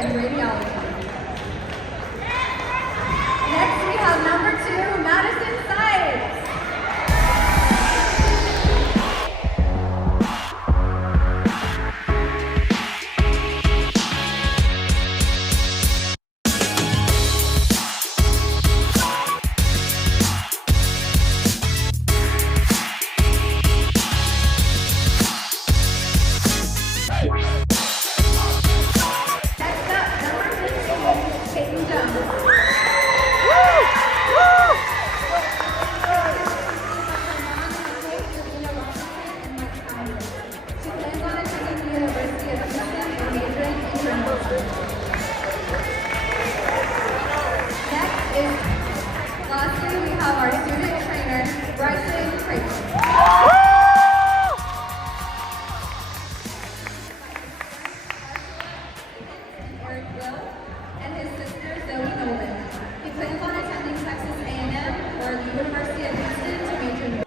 in radiology. Next, we have number 2, Madison Sykes. Lastly, we have our student trainer, Bryson Creighton. Eric Will and his sister Zoe Nolan. He plans on attending Texas A&M or the University of Houston to major in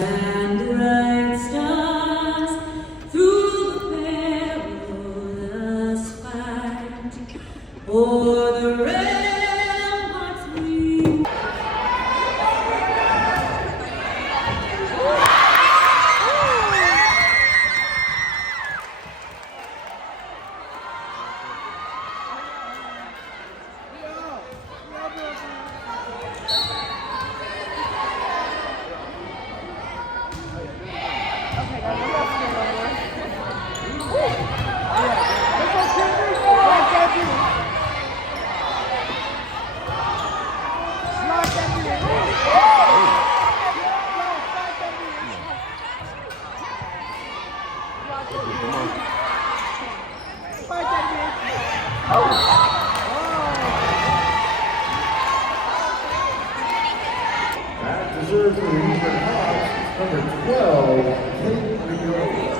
and bright stars through the perilous fight o'er the ramparts we That deserves the Houston Hawks, number 12, Kate McGill.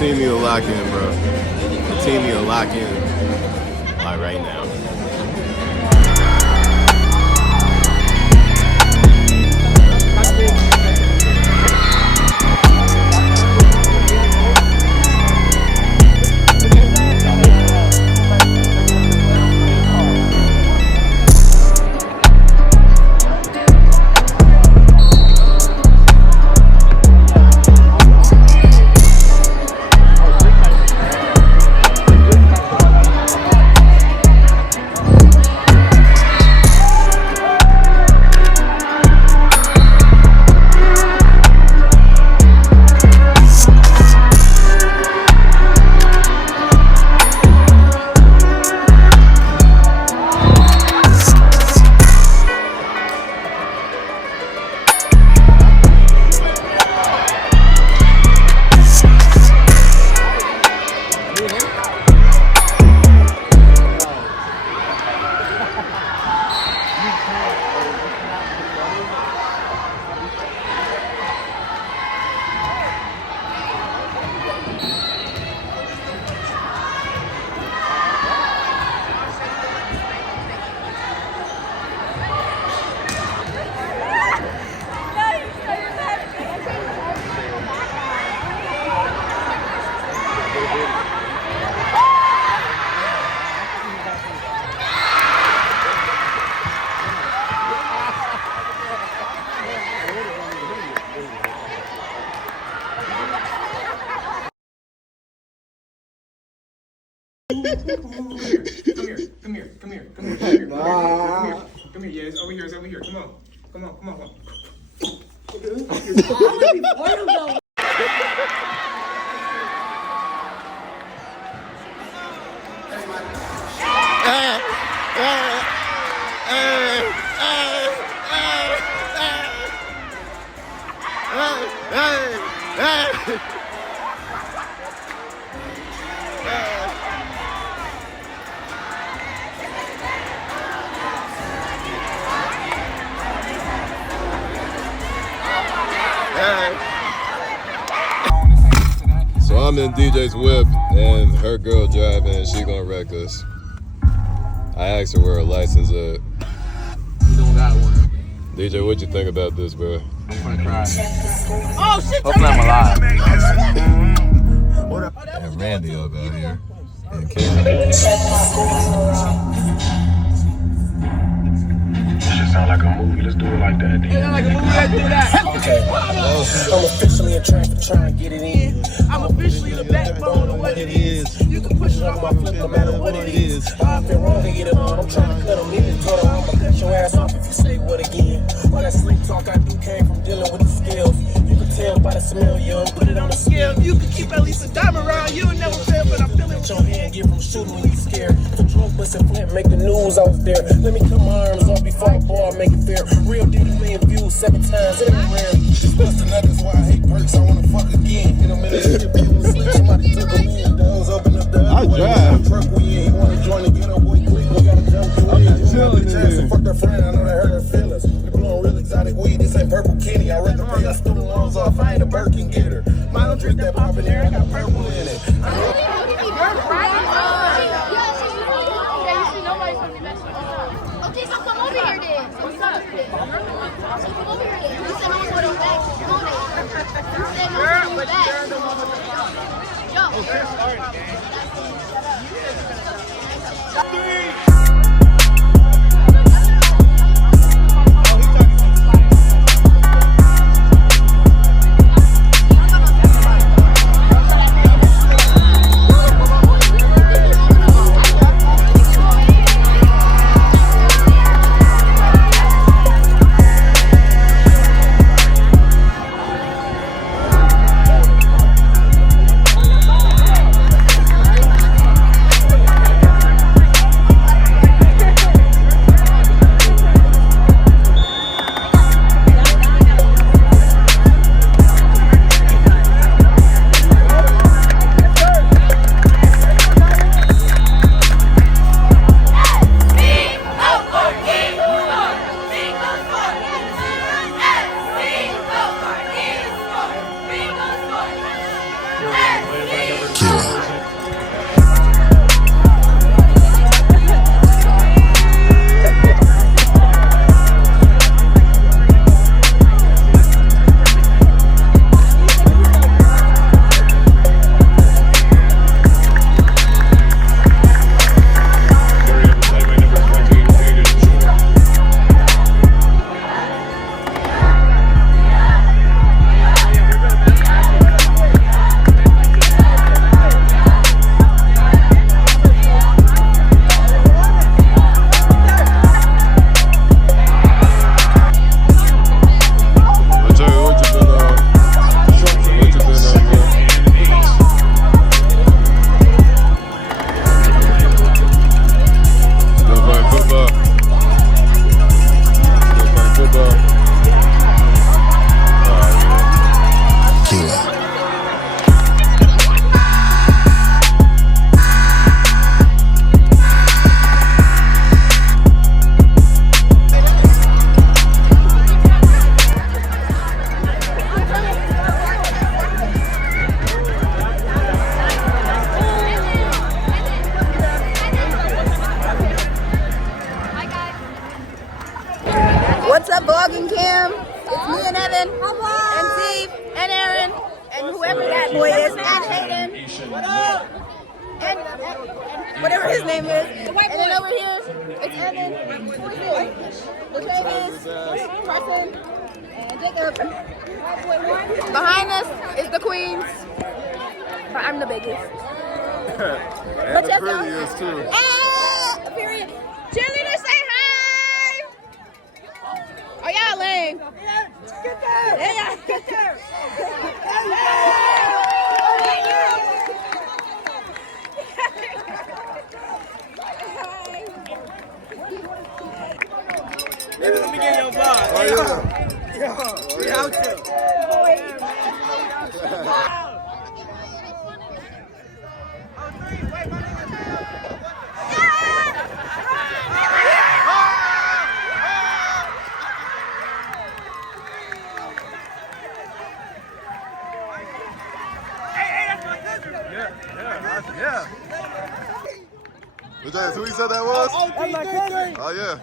team need to lock in, bro. The team need to lock in. Like right now. Come here. Yeah, it's over here. Come on. So I'm in DJ's whip and her girl driving and she gonna wreck us. I asked her where her license at. You don't got one. DJ, what you think about this, bro? I'm gonna cry. Oh shit! Hopefully I'm alive. And Randy up out here. And Kevin. This just sound like a movie. Let's do it like that. Yeah, like a movie. Let's do that. Okay. I'm officially a traffic trying to get it in. I'm officially the backbone of what it is. You can push it off my flip no matter what it is. I've been wrong to get it on. I'm trying to cut them in the total. I'ma cut your ass off if you say what again. All that sleep talk I do came from dealing with the skills. You can tell by the smell, young. Put it on the scale. You can keep at least a dime around. You'll never fail, but I'm feeling. Put your hand, get from shooting when you scared. Control busting flint, make the news. I was there. Let me cut my arms off before the ball make it fair. Real deal, million views 7 times. It ain't rare. Just busting that is why I hate breaks. I wanna fuck again. In a minute, shit, people sleep. Somebody took them in. The hoes open up the I drive. truck we in. He wanna join the ghetto boy quick. We gotta jump to it. chilling in here. Fuck their friend. I know they hurt her feelings. We blowing real exotic weed. This ain't purple Kenny. I'd rather pay our student loans off. I ain't a Birkin getter. Mine don't drink that pop in there. I got purple in it. Okay, so come over here then. What's up? So come over here then. You said no one's holding back. Come on then. You said no one's holding back. Yo. up, Vlog and Kim? It's me and Evan, and Steve, and Aaron, and whoever that boy is, and Hayden, and whatever his name is. And then over here, it's Evan, who is this? Latavius, Carson, and Jacob. Behind us is the Queens, but I'm the biggest. And the prettiest too. Ah, period. Cheerleader, say hi! Oh, y'all lame. Get there! Yeah, get there! Let me get your vlog. Oh, yeah. We out there. Yeah. Which who he said that was? That's my cousin. Oh, yeah.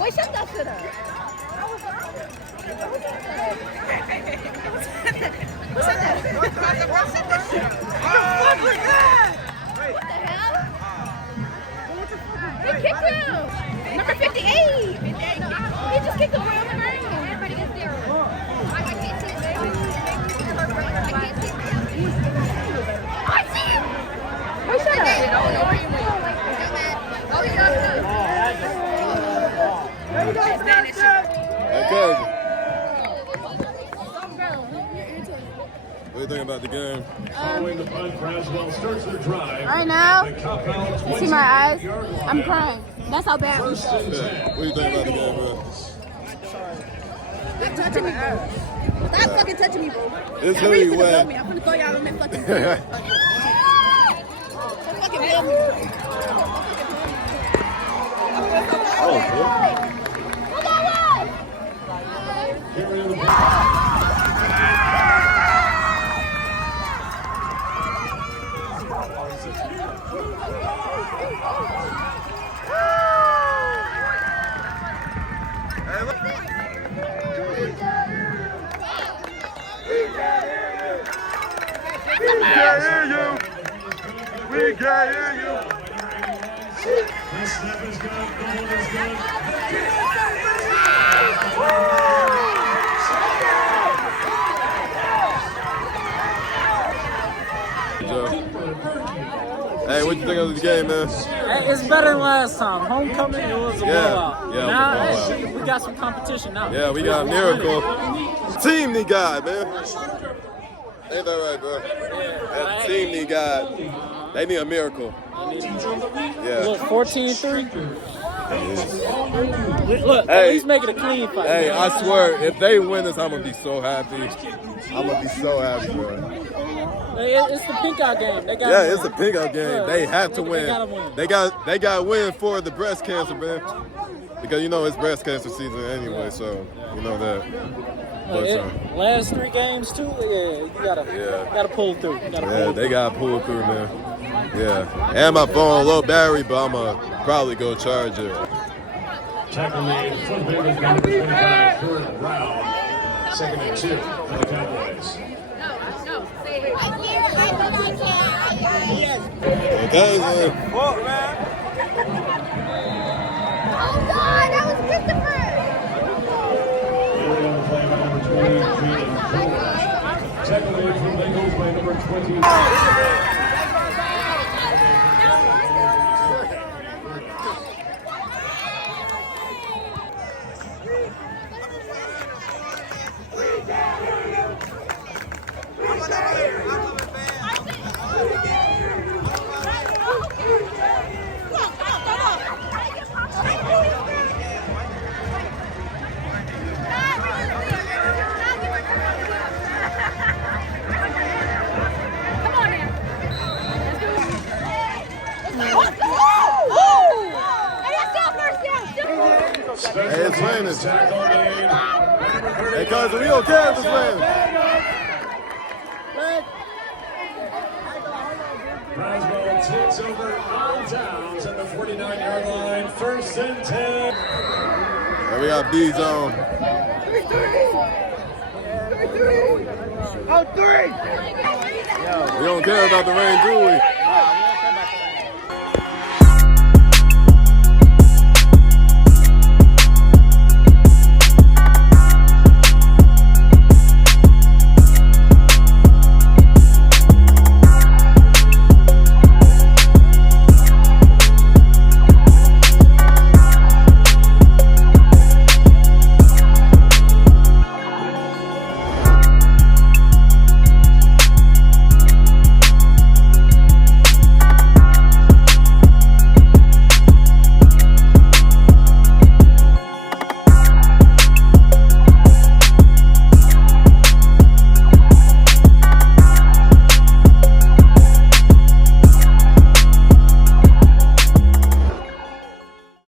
Wait, shut that shit up. Who said that? What the hell? They kicked him. Number 58. He just kicked the boy on the ground. Everybody gets there. I can't see it. I can't see it. I see it. Wait, shut up. Okay. What do you think about the game? Right now, you see my eyes? I'm crying. That's how bad we What do you think about the game, bro? Stop touching me, bro. Stop fucking touching me, bro. It's Y'all really really finna wet. blow me. I'm finna throw y'all on that fucking thing. Don't fucking blow me. Oh, cool. Come on, We can't hear you. Hey, what you think of the game, man? It's better than last time. Homecoming, it was a blowout. Yeah, Now, it was a blowout. we got some competition now. Yeah, we got a miracle. Team need God, man. Ain't that right, bro? That team need God. They need a miracle. Yeah. Look, 14-3. Look, Hey. at least make it a clean fight. Hey, I swear, if they win this, I'm gonna be so happy. I'm gonna be so happy, bro. It's the pink out game. They got Yeah, it's a pink out game. They have to win. They gotta win. They got to win for the breast cancer, man. Because you know it's breast cancer season anyway, so you know that. But, last 3 games too. Yeah, you gotta pull through. They gotta pull through, man. Yeah, and my phone low battery, but I'ma probably go charge it. Tackle made from Bengals number 25, third round. 2nd and 2 for the Cowboys. Okay, man. Fuck, man. Oh God, that was Christopher. Early on the play by number 23 and 4. Tackle made from Bengals by number 20. Hey, it's raining. Hey, cousin, we don't care if it's raining. Braswell takes over on downs at the 49-yard line. 1st and 10. And we got B zone. Out 3. We don't care about the rain, do we?